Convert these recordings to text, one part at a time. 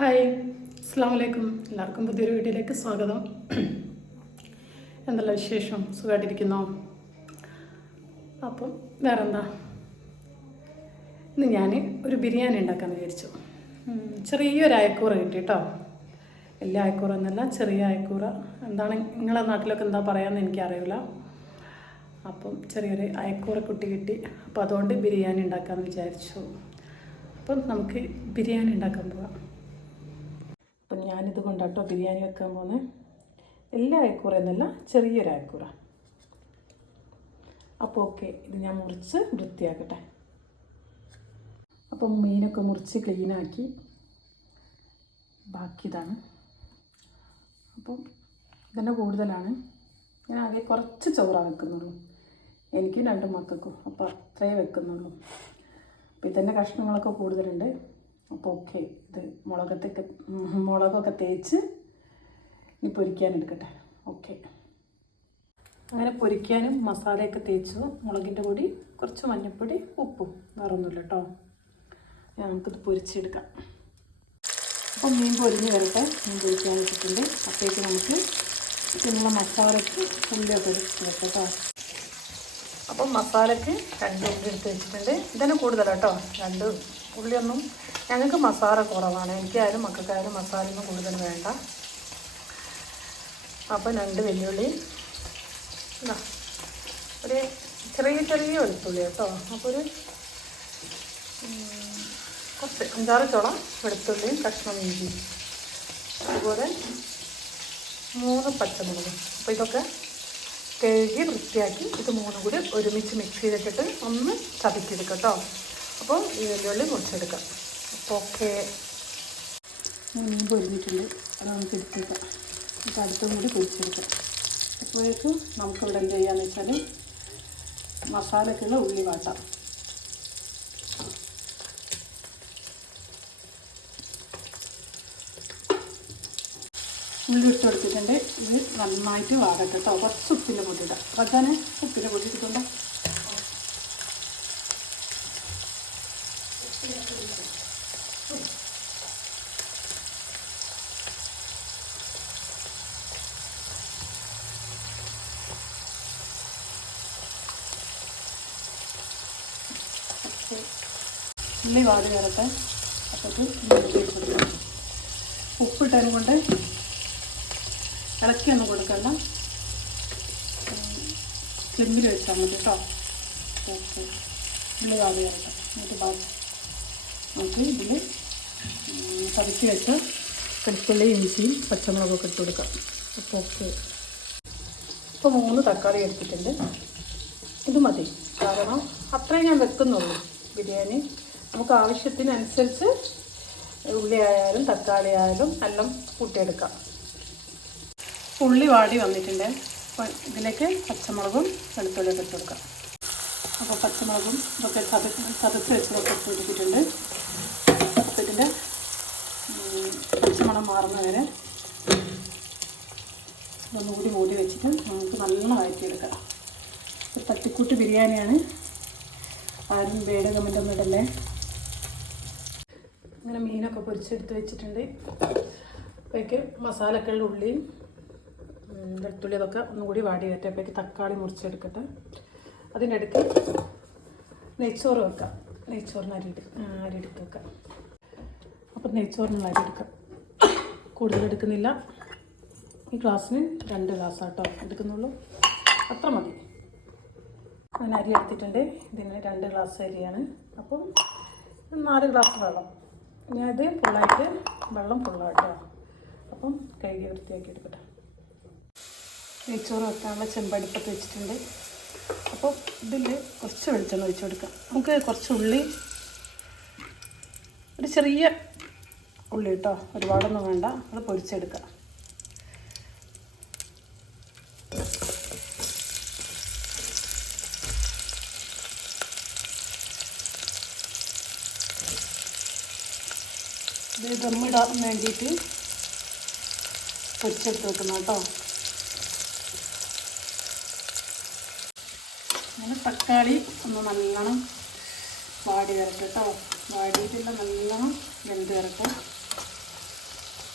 Hi അസ്സാം വലൈക്കും എല്ലാവർക്കും പുതിയൊരു വീഡിയോയിലേക്ക് സ്വാഗതം. എന്തല്ല വിശേഷം? സുഖമായിട്ടിരിക്കുന്നോ അപ്പം വേറെന്താ? ഇന്ന് ഞാൻ ഒരു ബിരിയാണി ഉണ്ടാക്കാൻ വിചാരിച്ചു. ചെറിയൊരു അയക്കൂറ കിട്ടി കേട്ടോ വലിയ അയക്കൂറ എന്നല്ല ചെറിയ അയക്കൂറ. എന്താണ് നിങ്ങളെ നാട്ടിലൊക്കെ എന്താ പറയാമെന്ന് എനിക്കറിയില്ല. അപ്പം ചെറിയൊരു അയക്കൂറ കുട്ടി കിട്ടി. അപ്പോൾ അതുകൊണ്ട് ബിരിയാണി ഉണ്ടാക്കാമെന്ന് വിചാരിച്ചു. അപ്പം നമുക്ക് ബിരിയാണി ഉണ്ടാക്കാൻ പോവാം. അപ്പം ഞാനിത് കൊണ്ടാട്ടോ ബിരിയാണി വെക്കാൻ പോകുന്നത് എല്ലാ അയക്കൂറ എന്നല്ല ചെറിയൊരു അയക്കൂറ. അപ്പോൾ ഓക്കെ ഇത് ഞാൻ മുറിച്ച് വൃത്തിയാക്കട്ടെ. അപ്പം മീനൊക്കെ മുറിച്ച് ക്ലീനാക്കി. ബാക്കി ഇതാണ് അപ്പം ഇതന്നെ കൂടുതലാണ്. ഞാൻ ആകെ കുറച്ച് ചോറാണ് വെക്കുന്നുള്ളൂ. എനിക്കും രണ്ട് മക്കൾക്കും അപ്പോൾ അത്രേ വെക്കുന്നുള്ളൂ. അപ്പോൾ ഇതന്നെ കഷ്ണങ്ങളൊക്കെ കൂടുതലുണ്ട്. അപ്പോൾ ഓക്കെ. ഇത് മുളകത്തൊക്കെ മുളകൊക്കെ തേച്ച് ഇനി പൊരിക്കാൻ എടുക്കട്ടെ. ഓക്കെ. അങ്ങനെ പൊരിക്കാനും മസാലയൊക്കെ തേച്ചു. മുളകിന്റെ പൊടി കുറച്ച് മഞ്ഞൾപ്പൊടി ഉപ്പും. വേറൊന്നുമില്ല കേട്ടോ. നമുക്കിത് പൊരിച്ചെടുക്കാം. അപ്പം മീൻ പൊരിഞ്ഞ് വരട്ടെ. മീൻ പൊരിക്കാൻ വെച്ചിട്ടുണ്ട്. അപ്പോഴേക്ക് നമുക്ക് ഇതിനുള്ള മസാലയ്ക്ക് ഉള്ളിയൊക്കെ എടുത്ത് വെക്കാം കേട്ടോ. അപ്പം മസാലയ്ക്ക് രണ്ട് ഉള്ളി എടുത്ത് വെച്ചിട്ടുണ്ട്. ഇതന്നെ കൂടുതലാണ് കേട്ടോ. രണ്ട് ഉള്ളിയൊന്നും ഞങ്ങൾക്ക് മസാല കുറവാണ്. എനിക്കായാലും മക്കൾക്കായാലും മസാലയൊന്നും കൂടുതൽ വേണ്ട. അപ്പം രണ്ട് വെല്ലുള്ളി ഒരു ചെറിയ ചെറിയ വെളുത്തുള്ളി കേട്ടോ. അപ്പോൾ ഒരു കുറച്ച് അഞ്ചാറ് ചോളം വെളുത്തുള്ളിയും കഷ്ണം ഇഞ്ചി. അതുപോലെ മൂന്ന് പച്ചമുളക്. അപ്പോൾ ഇതൊക്കെ കഴുകി വൃത്തിയാക്കി ഇത് മൂന്നും കൂടി ഒരുമിച്ച് മിക്സ് ചെയ്തിട്ടിട്ട് ഒന്ന് ചതക്കിയെടുക്കാം കേട്ടോ. അപ്പോൾ ഈ വെല്ലുള്ളി മുറിച്ചെടുക്കാം. ഓക്കെ മീൻ പൊരിഞ്ഞിട്ടുണ്ട്. അത് നമുക്ക് എടുത്തേക്കാം. അപ്പോൾ അടുത്തും കൂടി പൊരിച്ചെടുക്കാം. അപ്പോഴേക്കും നമുക്കിവിടെ എന്ത് ചെയ്യാന്ന് വെച്ചാൽ മസാലക്കുള്ള ഉള്ളി വാട്ടാം. ഉള്ളി ഇട്ട് കൊടുത്തിട്ടുണ്ട്. ഇത് നന്നായിട്ട് വാടട്ടെ കേട്ടോ. കുറച്ച് ഉപ്പിന്റെ പൊടി ഇടാം. തന്നെ ഉപ്പിന്റെ പൊടി ഉള്ളി വാടി വരട്ടെ. അപ്പോൾ ഉപ്പിട്ടതിന് കൊണ്ട് ഇളക്കിയൊന്നും കൊടുക്കണ്ട. സ്ലിമ്മിൽ വെച്ചാൽ മതി കേട്ടോ. ഓക്കെ. ഉള്ളി വാടി വരട്ടെ. എന്നിട്ട് ബാക്കി നമുക്ക് ഇതിൽ പതുക്കി വെച്ച് കടുപ്പുള്ളി ഇഞ്ചിയും പച്ചമുളകൊക്കെ ഇട്ട് കൊടുക്കാം. അപ്പോൾ ഓക്കെ. ഇപ്പോൾ മൂന്ന് തക്കാളി എടുത്തിട്ടുണ്ട്. ഇത് മതി. കാരണം അത്രയും ഞാൻ വെക്കുന്നുള്ളൂ ബിരിയാണി. നമുക്ക് ആവശ്യത്തിനനുസരിച്ച് ഉള്ളി ആയാലും തക്കാളി ആയാലും എല്ലാം കൂട്ടിയെടുക്കാം. ഉള്ളി വാടി വന്നിട്ടുണ്ട്. അപ്പോൾ ഇതിലേക്ക് പച്ചമുളകും വെളുത്തുള്ളിയൊക്കെ ഇട്ട് കൊടുക്കാം. അപ്പോൾ പച്ചമുളകും ഇതൊക്കെ ചതച്ച് വെച്ചതൊക്കെ ഇട്ട് കൊടുത്തിട്ടുണ്ട്. ഇതിന്റെ പച്ചമണം മാറുന്ന വരെ മൂടി വെച്ചിട്ട് നമുക്ക് നല്ലോണം വഴറ്റിയെടുക്കാം. തട്ടിക്കൂട്ട് ബിരിയാണിയാണ്. ആരും വേട കമന്റ് ഒന്നും ഇടല്ലേ? അങ്ങനെ മീനൊക്കെ പൊരിച്ചെടുത്ത് വെച്ചിട്ടുണ്ട്. അപ്പോഴേക്ക് മസാലക്കളുടെ ഉള്ളിയും വെളുത്തുള്ളി അതൊക്കെ ഒന്നും കൂടി വാടി വരട്ടെ. അപ്പോഴേക്ക് തക്കാളി മുറിച്ചെടുക്കട്ടെ. അതിന്റെ അടുത്ത് നെയ്ച്ചോറ് വെക്കാം. നെയ്ച്ചോറിന് അരി അരി എടുത്ത് വെക്കാം. അപ്പം നെയ്ച്ചോറിനുള്ള അരി എടുക്കാം. കൂടുതൽ എടുക്കുന്നില്ല. ഈ ഗ്ലാസ്സിന് രണ്ട് ഗ്ലാസ്സാട്ടോ എടുക്കുന്നുള്ളൂ. അത്ര മതി. ഞാൻ അരി എടുത്തിട്ടുണ്ട്. ഇതിന് രണ്ട് ഗ്ലാസ് അരിയാണ്. അപ്പം നാല് ഗ്ലാസ് വെള്ളം. ഞാൻ അത് ഫുള്ളായിട്ട് വെള്ളം ഫുള്ളാട്ടോ അപ്പം കഴുകി വൃത്തിയാക്കി എടുക്കട്ടെ നെയ്ച്ചോറ് വെക്കാനുള്ള ചെമ്പടുപ്പത്ത് വെച്ചിട്ടുണ്ട്. അപ്പോൾ ഇതിൽ കുറച്ച് വെളിച്ചെണ്ണ ഒഴിച്ചു കൊടുക്കാം. നമുക്ക് കുറച്ച് ഉള്ളി ഒരു ചെറിയ ഉള്ളി കേട്ടോ. ഒരുപാടൊന്നും വേണ്ട. അത് പൊരിച്ചെടുക്കാം. ഇത് ദമ്മിടാൻ വേണ്ടിയിട്ട് പൊരിച്ചെടുത്ത് വെക്കണം കേട്ടോ. അങ്ങനെ തക്കാളി ഒന്ന് നല്ലോണം വാടി വരട്ടെ കേട്ടോ. വാടിയിട്ടുള്ള നല്ലോണം വെന്ത് വരട്ടെ.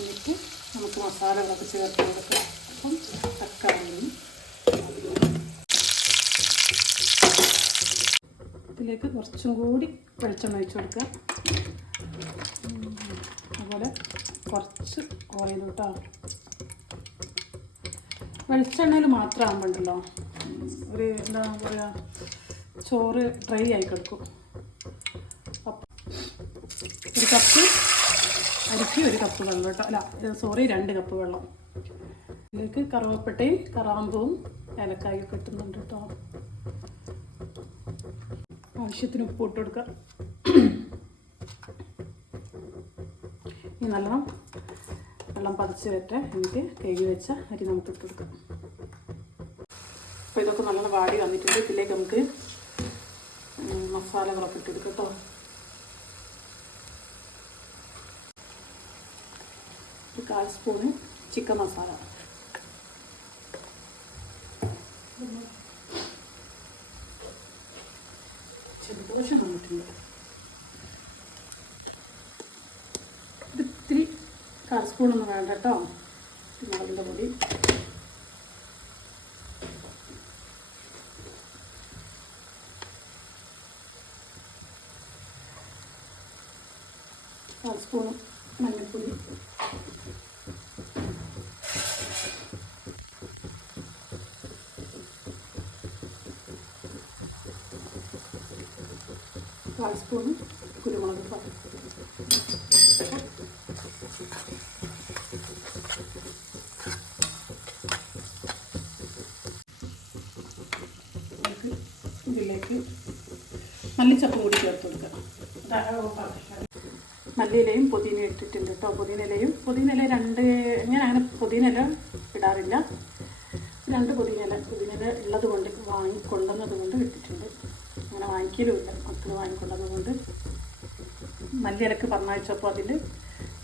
എന്നിട്ട് നമുക്ക് മസാലകളൊക്കെ ചേർത്ത് കൊടുക്കാം. അപ്പം തക്കാളിയും ഇതിലേക്ക് കുറച്ചും കൂടി വെളിച്ചെണ്ണ ഒഴിച്ചു കൊടുക്കുക. കുറച്ച് ഓയിൽ കേട്ടോ വെളിച്ചെണ്ണയിൽ മാത്രം ആകുമ്പോണ്ടല്ലോ ഒരു എന്താ പറയുക ചോറ് ഡ്രൈ ആയി കിടക്കും. ഒരു കപ്പ് അരിക്ക് ഒരു കപ്പ് വെള്ളം കേട്ടോ. അല്ല സോറി രണ്ട് കപ്പ് വെള്ളം. ഇതിലേക്ക് കറുവപ്പട്ടയും കറാമ്പും ഏലക്കായും കിട്ടുന്നുണ്ട് കേട്ടോ. ആവശ്യത്തിന് ഉപ്പ് ഇട്ട് കൊടുക്കുക ഇനി നല്ലോണം വെള്ളം പതിച്ച് വരട്ടെ. എന്നിട്ട് കഴുകി വെച്ച അരി നമുക്ക് ഇട്ട് കൊടുക്കാം. അപ്പോൾ ഇതൊക്കെ നല്ലോണം വാടി വന്നിട്ടുണ്ട്. ഇതിലേക്ക് നമുക്ക് മസാലകളൊക്കെ ഇട്ടെടുക്കാം കേട്ടോ. ഒരു കാൽ സ്പൂണ് ചിക്കൻ മസാല. ചെറുദോഷം വന്നിട്ടുണ്ട് ഇത് ഇത്തിരി കാൽ സ്പൂണൊന്നും വേണ്ട കേട്ടോ. മുളകിന്റെ പൊടി. കാൽ സ്പൂൺ മഞ്ഞൾപ്പൊടി. കാൽ സ്പൂൺ കുരുമുളക് പൊടി നമുക്ക് ഇതിലേക്ക് മല്ലിച്ചപ്പും കൂടി ചേർത്ത് കൊടുക്കാം. മല്ലിയിലയും പുതിന ഇട്ടിട്ടുണ്ട് കേട്ടോ പുതിനയിലയും പുതിനയില രണ്ട് ഞാൻ അങ്ങനെ പുതിനയില ഇടാറില്ല. രണ്ട് പുതിനയില പുതിനയില ഉള്ളത് കൊണ്ട് വാങ്ങിക്കൊള്ളുന്നത് കൊണ്ട് ഇട്ടിട്ടുണ്ട്. അങ്ങനെ വാങ്ങിക്കലുമില്ല മക്കൾ വാങ്ങിക്കൊണ്ടുവന്നത് കൊണ്ട് മല്ലിയിലക്ക് പറഞ്ഞയച്ചപ്പോൾ അതിൽ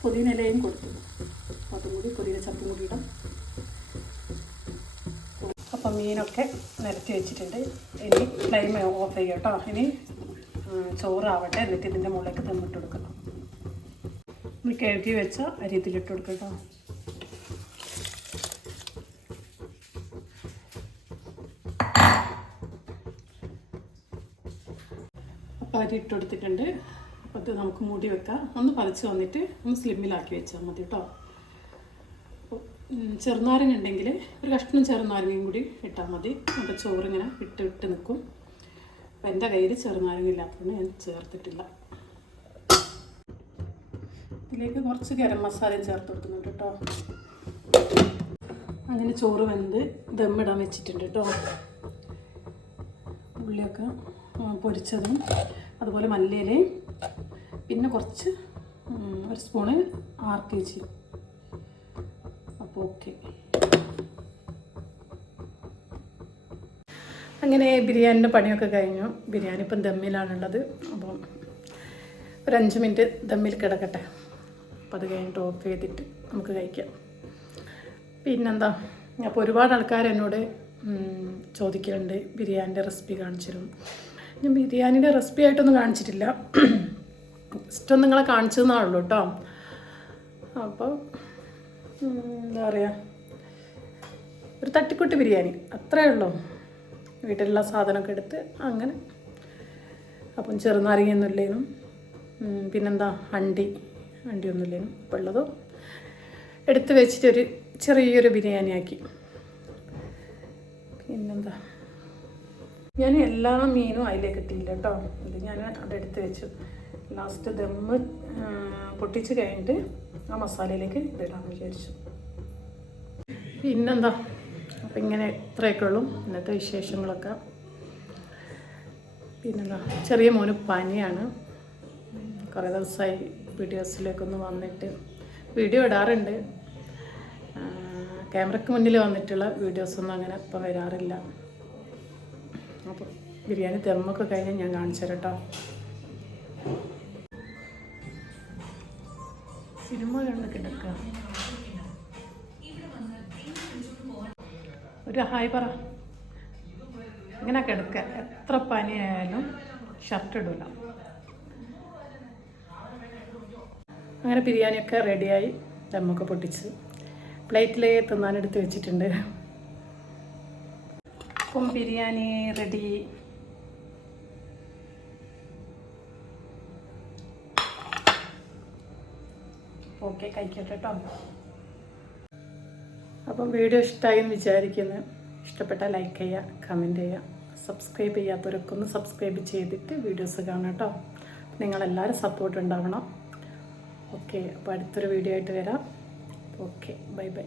പുതിനയിലയും കൊടുത്തു. അപ്പോൾ അതും കൂടി പുതിന ചപ്പും കൂടി ഇടാം. അപ്പം മീനൊക്കെ നിരത്തി വെച്ചിട്ടുണ്ട്. ഇനി ഫ്ലെയിം ഓഫ് ചെയ്യാം കേട്ടോ ഇനി ചോറാവട്ടെ. എന്നിട്ട് ഇതിന്റെ മുകളിലേക്ക് തമ്മിട്ട് കൊടുക്കണം ഒന്ന് കഴുകി വെച്ച അരി ഇതിലിട്ട് കൊടുക്കാം കേട്ടോ. അരി ഇട്ട് കൊടുത്തിട്ടുണ്ട്. അപ്പോൾ അത് നമുക്ക് മൂടി വെക്കാം. ഒന്ന് പറിച്ച് വന്നിട്ട് ഒന്ന് സ്ലിമ്മിലാക്കി വെച്ചാൽ മതി കേട്ടോ. ചെറുനാരങ്ങ ഉണ്ടെങ്കിൽ ഒരു കഷ്ണം ചെറുനാരങ്ങയും കൂടി ഇട്ടാൽ മതി. അപ്പോൾ ചോറിങ്ങനെ ഇട്ട് ഇട്ട് നിൽക്കും അപ്പോൾ എന്റെ കയ്യിൽ ചെറുനാരങ്ങ ഇല്ലാത്തതുകൊണ്ട് ഞാൻ ചേർത്തിട്ടില്ല. ഇതിലേക്ക് കുറച്ച് ഗരം മസാലയും ചേർത്ത് കൊടുക്കുന്നുണ്ട് കേട്ടോ. അങ്ങനെ ചോറ് വെന്ത് ദമ്മിടാൻ വെച്ചിട്ടുണ്ട് കേട്ടോ. ഉള്ളിയൊക്കെ പൊരിച്ചതും അതുപോലെ മല്ലിയിലയും പിന്നെ കുറച്ച് ഒരു സ്പൂണ് ആർ കെ ജി അപ്പോൾ ഓക്കെ. അങ്ങനെ ബിരിയാണിന്റെ പണിയൊക്കെ കഴിഞ്ഞു. ബിരിയാണി ഇപ്പം ദമ്മിലാണുള്ളത്. അപ്പം ഒരു അഞ്ച് മിനിറ്റ് ദമ്മിൽ കിടക്കട്ടെ. അപ്പോൾ അത് കഴിഞ്ഞിട്ട് ഓഫ് ചെയ്തിട്ട് നമുക്ക് കഴിക്കാം. പിന്നെന്താ? അപ്പോൾ ഒരുപാട് ആൾക്കാർ എന്നോട് ചോദിക്കലുണ്ട്. ബിരിയാണിന്റെ റെസിപ്പി കാണിച്ചിരുന്നു ഞാൻ ബിരിയാണിന്റെ റെസിപ്പി ആയിട്ടൊന്നും കാണിച്ചിട്ടില്ല. ഇഷ്ടം നിങ്ങളെ കാണിച്ചു തന്നാണുള്ളൂ കേട്ടോ. അപ്പോൾ എന്താ പറയുക ഒരു തട്ടിക്കുട്ടി ബിരിയാണി. അത്രയേ ഉള്ളൂ. വീട്ടിലുള്ള സാധനമൊക്കെ എടുത്ത് അങ്ങനെ. അപ്പം ചെറുനാരങ്ങയൊന്നും ഇല്ലേനും പിന്നെന്താ? അണ്ടി. അണ്ടിയൊന്നും ഇല്ലേനും അപ്പോൾ ഉള്ളതും എടുത്ത് വെച്ചിട്ടൊരു ചെറിയൊരു ബിരിയാണി ആക്കി പിന്നെന്താ? ഞാൻ എല്ലാ മീനും അതിലേക്ക് ഇട്ടില്ല കേട്ടോ. ഇത് ഞാൻ അതെടുത്ത് വെച്ചു. ലാസ്റ്റ് ദമ്മ് പൊട്ടിച്ച് കഴിഞ്ഞിട്ട് ആ മസാലയിലേക്ക് ഇതിടാമെന്ന് വിചാരിച്ചു. പിന്നെന്താ? അപ്പം ഇങ്ങനെ ഇത്രയൊക്കെ ഉള്ളൂ. ഇന്നത്തെ വിശേഷങ്ങളൊക്കെ. പിന്നെന്താ? ചെറിയ മോന് പനിയാണ്. കുറേ ദിവസമായി വീഡിയോസിലേക്കൊന്ന് വന്നിട്ട് വീഡിയോ ഇടാറുണ്ട്. ക്യാമറയ്ക്ക് മുന്നിൽ വന്നിട്ടുള്ള വീഡിയോസൊന്നും അങ്ങനെ ഇപ്പം വരാറില്ല. അപ്പോൾ ബിരിയാണി തെമ്മൊക്കെ കഴിഞ്ഞ് ഞാൻ കാണിച്ചു തരട്ടോ സിനിമ കണ്ടൊക്കെ കിടക്കുക. ഒരു ഹായ് പറ. ഇങ്ങനെ കിടക്കുക എത്ര പനിയായാലും ഷർട്ട് ഇടൂല. അങ്ങനെ ബിരിയാണിയൊക്കെ റെഡിയായി ദമ്മൊക്കെ പൊട്ടിച്ച്. പ്ലേറ്റിൽ തിന്നാനെടുത്ത് വെച്ചിട്ടുണ്ട്. അപ്പം ബിരിയാണി റെഡി ഓക്കെ കഴിക്കട്ടെ കേട്ടോ അപ്പം വീഡിയോ ഇഷ്ടമായി എന്ന് വിചാരിക്കുന്നു. ഇഷ്ടപ്പെട്ടാൽ ലൈക്ക് ചെയ്യുക കമന്റ് ചെയ്യുക സബ്സ്ക്രൈബ് ചെയ്യാത്തവരൊക്കെ ഒന്ന് സബ്സ്ക്രൈബ് ചെയ്തിട്ട് വീഡിയോസ് കാണാം കേട്ടോ നിങ്ങളെല്ലാവരും സപ്പോർട്ട് ഉണ്ടാവണം. ഓക്കെ അപ്പോൾ അടുത്തൊരു വീഡിയോ ആയിട്ട് വരാം. Okay bye bye